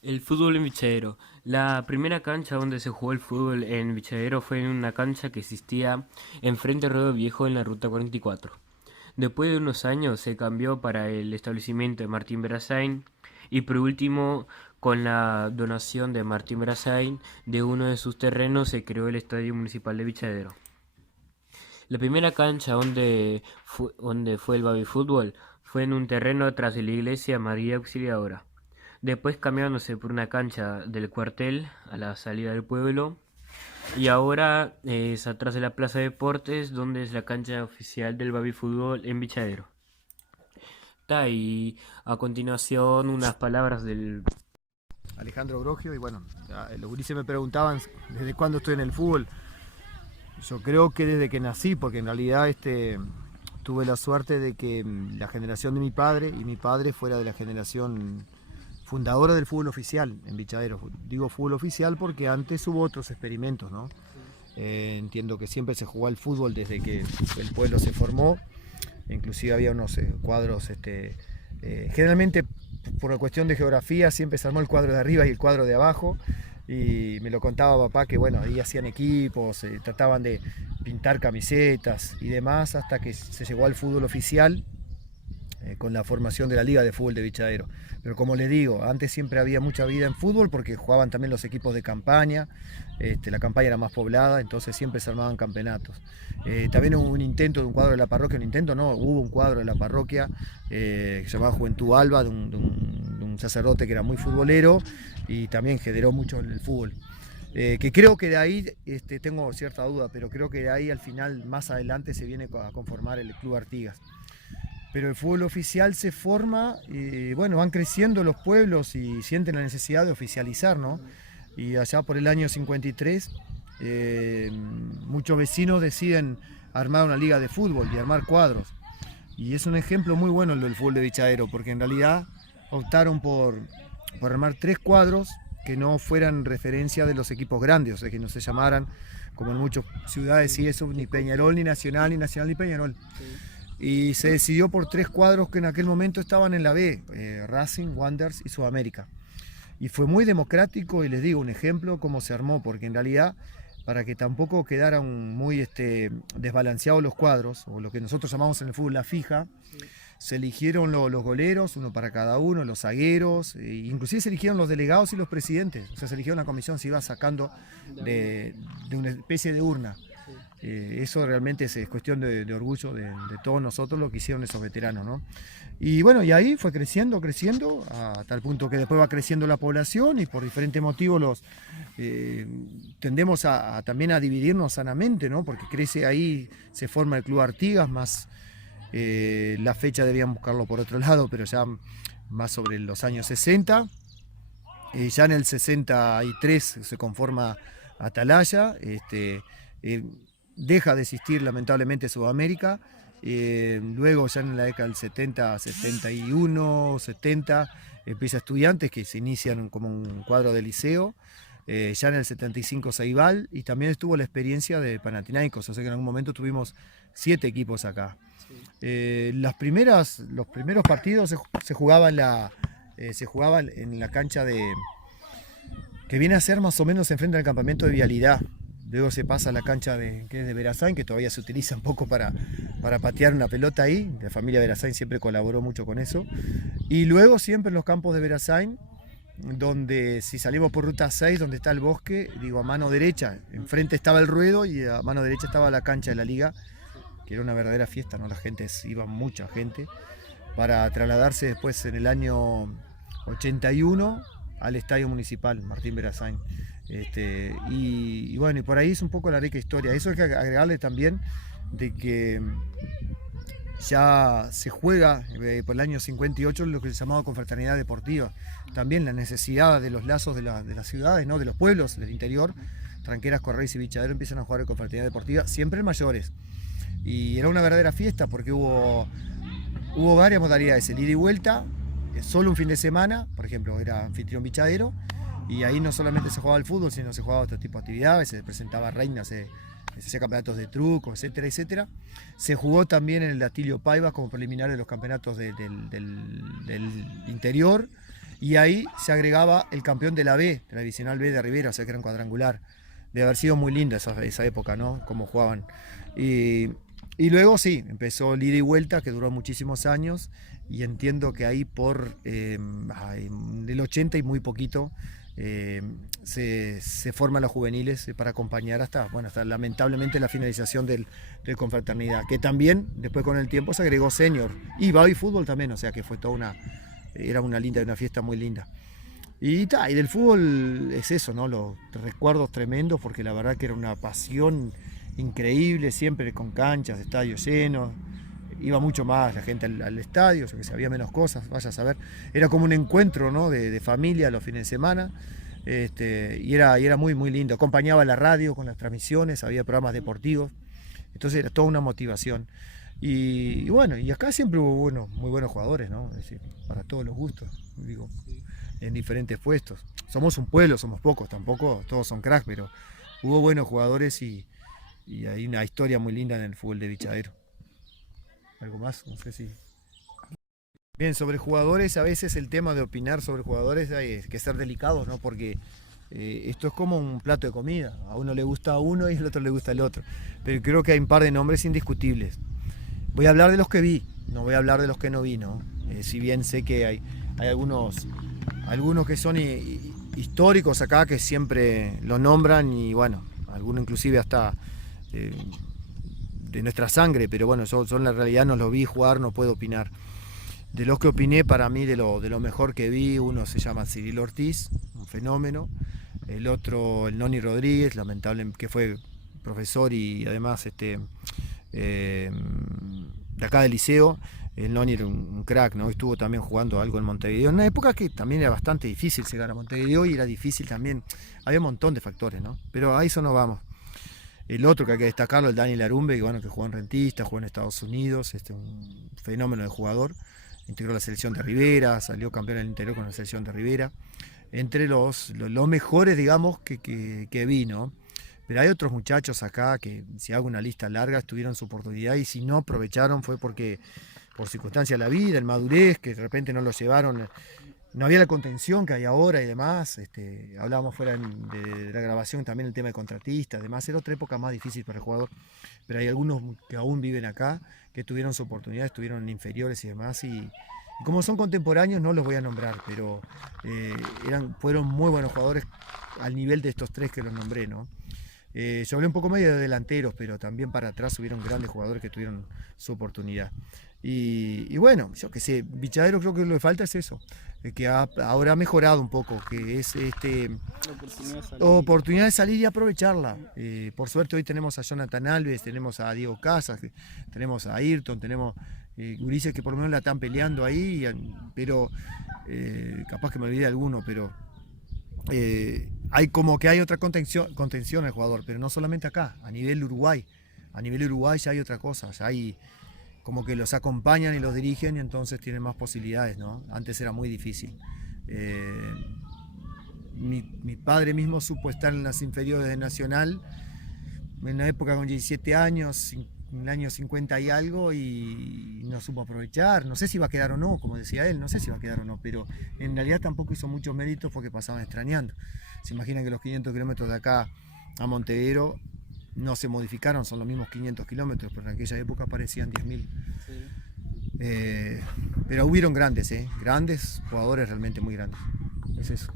El fútbol en Vichadero. La primera cancha donde se jugó el fútbol en Vichadero fue en una cancha que existía enfrente de Río Viejo en la Ruta 44. Después de unos años se cambió para el establecimiento de Martín Berazain y por último, con la donación de Martín Berazain de uno de sus terrenos se creó el Estadio Municipal de Vichadero. La primera cancha donde fue el baby fútbol fue en un terreno atrás de la iglesia María Auxiliadora. Después cambiándose por una cancha del cuartel a la salida del pueblo. Y ahora es atrás de la Plaza de Deportes, donde es la cancha oficial del baby fútbol en Vichadero. Y a continuación unas palabras del... Alejandro Brogio, y bueno, los gurises me preguntaban desde cuándo estoy en el fútbol. Yo creo que desde que nací, porque en realidad tuve la suerte de que la generación de mi padre y mi padre fuera de la generación fundadora del fútbol oficial en Vichadero. Digo fútbol oficial porque antes hubo otros experimentos, ¿no? Entiendo que siempre se jugó al fútbol desde que el pueblo se formó, inclusive había unos cuadros, generalmente por la cuestión de geografía siempre se armó el cuadro de arriba y el cuadro de abajo, y me lo contaba papá que bueno, ahí hacían equipos, trataban de pintar camisetas y demás hasta que se llegó al fútbol oficial con la formación de la Liga de Fútbol de Vichadero. Pero como les digo, antes siempre había mucha vida en fútbol porque jugaban también los equipos de campaña, la campaña era más poblada, entonces siempre se armaban campeonatos. También hubo un intento de un cuadro de la parroquia, un intento no, hubo un cuadro de la parroquia que se llamaba Juventud Alba, de un sacerdote que era muy futbolero y también generó mucho en el fútbol. Que creo que de ahí, tengo cierta duda, pero creo que de ahí al final, más adelante, se viene a conformar el Club Artigas. Pero el fútbol oficial se forma y bueno, van creciendo los pueblos y sienten la necesidad de oficializar, ¿no? Y allá por el año 53, muchos vecinos deciden armar una liga de fútbol y armar cuadros. Y es un ejemplo muy bueno el del fútbol de Vichadero, porque en realidad optaron por armar tres cuadros que no fueran referencia de los equipos grandes, o sea, que no se llamaran, como en muchas ciudades y eso, ni Peñarol, ni Nacional, ni Peñarol. Y se decidió por tres cuadros que en aquel momento estaban en la B, Racing, Wanderers y Sudamérica. Y fue muy democrático y les digo, un ejemplo cómo se armó, porque en realidad, para que tampoco quedaran muy desbalanceados los cuadros, o lo que nosotros llamamos en el fútbol la fija, se eligieron los goleros, uno para cada uno, los zagueros, inclusive se eligieron los delegados y los presidentes, o sea, se eligieron la comisión, se iba sacando de una especie de urna. Eso realmente es cuestión de orgullo de todos nosotros lo que hicieron esos veteranos, ¿no? Y bueno, y ahí fue creciendo, creciendo, a tal punto que después va creciendo la población y por diferentes motivos tendemos también a dividirnos sanamente, ¿no? Porque crece ahí, se forma el Club Artigas, más la fecha debían buscarlo por otro lado, pero ya más sobre los años 60. Ya en el 63 se conforma Atalaya, eh, deja de existir lamentablemente Sudamérica, luego ya en la década del 70, 71, 70, empieza Estudiantes que se inician como un cuadro de liceo, ya en el 75 Ceibal y también estuvo la experiencia de Panathinaikos, o sea que en algún momento tuvimos 7 equipos acá. Los primeros partidos se jugaban se jugaba en la cancha que viene a ser más o menos enfrente al campamento de Vialidad. Luego se pasa a la cancha que es de Verazain, que todavía se utiliza un poco para patear una pelota ahí. La familia Verazain siempre colaboró mucho con eso. Y luego siempre en los campos de Verazain, donde si salimos por ruta 6, donde está el bosque, digo a mano derecha, enfrente estaba el ruedo y a mano derecha estaba la cancha de la liga, que era una verdadera fiesta, ¿no? La gente, iba mucha gente, para trasladarse después en el año 81 al Estadio Municipal Martín Berazain. Y bueno, y por ahí es un poco la rica historia. Eso hay que agregarle también de que ya se juega por el año 58 lo que se llamaba confraternidad deportiva. También la necesidad de los lazos de las ciudades, ¿no? De los pueblos del interior, Tranqueras, Corrales y Vichadero empiezan a jugar en confraternidad deportiva, siempre en mayores. Y era una verdadera fiesta porque hubo varias modalidades, el ida y vuelta, solo un fin de semana, por ejemplo, era anfitrión Vichadero, y ahí no solamente se jugaba el fútbol, sino se jugaba otro tipo de actividades, se presentaba reinas, se hacía campeonatos de truco, etcétera, etcétera. Se jugó también en el Atilio Paivas como preliminar de los campeonatos del interior, Y ahí se agregaba el campeón de la B, de la Divisional B de Rivera, o sea que era un cuadrangular. De haber sido muy linda esa época, ¿no? Cómo jugaban. Y luego sí, empezó el ida y vuelta, que duró muchísimos años, y entiendo que ahí del 80 y muy poquito, se forman los juveniles para acompañar hasta lamentablemente la finalización del Confraternidad, que también después con el tiempo se agregó senior, y Baby Fútbol también, o sea que fue era una fiesta muy linda. Y del fútbol es eso, ¿no? Los recuerdos tremendos, porque la verdad que era una pasión increíble, siempre con canchas, estadios llenos. Iba mucho más la gente al estadio, o sea, que había menos cosas, vaya a saber. Era como un encuentro, ¿no? de familia los fines de semana. Y era muy, muy lindo. Acompañaba la radio con las transmisiones, había programas deportivos. Entonces era toda una motivación. Y bueno, y acá siempre hubo muy buenos jugadores, ¿no? Es decir, para todos los gustos, digo, en diferentes puestos. Somos un pueblo, somos pocos, tampoco todos son cracks, pero hubo buenos jugadores y hay una historia muy linda en el fútbol de Vichadero. ¿Algo más? No sé si... Bien, sobre jugadores, a veces el tema de opinar sobre jugadores hay que ser delicados, ¿no? Porque esto es como un plato de comida. A uno le gusta a uno y al otro le gusta al otro. Pero creo que hay un par de nombres indiscutibles. Voy a hablar de los que vi, no voy a hablar de los que no vi, ¿no? Si bien sé que hay algunos que son históricos acá que siempre lo nombran y bueno, algunos inclusive hasta de nuestra sangre, pero bueno, yo en la realidad no los vi jugar, no puedo opinar. De los que opiné, para mí de lo mejor que vi, uno se llama Cirilo Ortiz, un fenómeno, el otro el Noni Rodríguez, lamentable, que fue profesor y además de acá del liceo. El Noni era un crack, ¿no? Estuvo también jugando algo en Montevideo, en una época que también era bastante difícil llegar a Montevideo y era difícil también, había un montón de factores, ¿no? Pero a eso no vamos. El otro que hay que destacarlo, el Daniel Arumbe, que, bueno, que jugó en Rentista, jugó en Estados Unidos, un fenómeno de jugador, integró la selección de Rivera, salió campeón en el interior con la selección de Rivera, entre los mejores, digamos, que vi, ¿no? Pero hay otros muchachos acá que, si hago una lista larga, tuvieron su oportunidad y si no aprovecharon fue porque por circunstancias de la vida, el madurez, que de repente no los llevaron, no había la contención que hay ahora y demás. Hablábamos fuera de la grabación también el tema de contratistas, además era otra época más difícil para el jugador, pero hay algunos que aún viven acá, que tuvieron su oportunidad, estuvieron en inferiores y demás, y como son contemporáneos no los voy a nombrar, pero fueron muy buenos jugadores al nivel de estos tres que los nombré, ¿no? Yo hablé un poco medio de delanteros, pero también para atrás hubieron grandes jugadores que tuvieron su oportunidad. Y bueno, yo qué sé, Vichadero creo que lo que falta es eso, que ahora ha mejorado un poco, que es la oportunidad de salir y aprovecharla. Por suerte hoy tenemos a Jonathan Alves, tenemos a Diego Casas, tenemos a Ayrton, tenemos gurises que por lo menos la están peleando ahí, pero capaz que me olvidé de alguno, pero hay como que hay otra contención al jugador, pero no solamente acá, a nivel Uruguay. A nivel Uruguay ya hay otra cosa, ya hay como que los acompañan y los dirigen y entonces tienen más posibilidades, ¿no? Antes era muy difícil. Mi padre mismo supo estar en las inferiores de Nacional en una época con 17 años, en el año 50 y algo, y no supo aprovechar. No sé si va a quedar o no, como decía él, no sé si va a quedar o no, pero en realidad tampoco hizo muchos méritos porque pasaban extrañando. Se imaginan que los 500 kilómetros de acá a Montevideo no se modificaron, son los mismos 500 kilómetros, pero en aquella época parecían 10.000. Sí. Pero hubieron grandes jugadores realmente muy grandes. Es eso.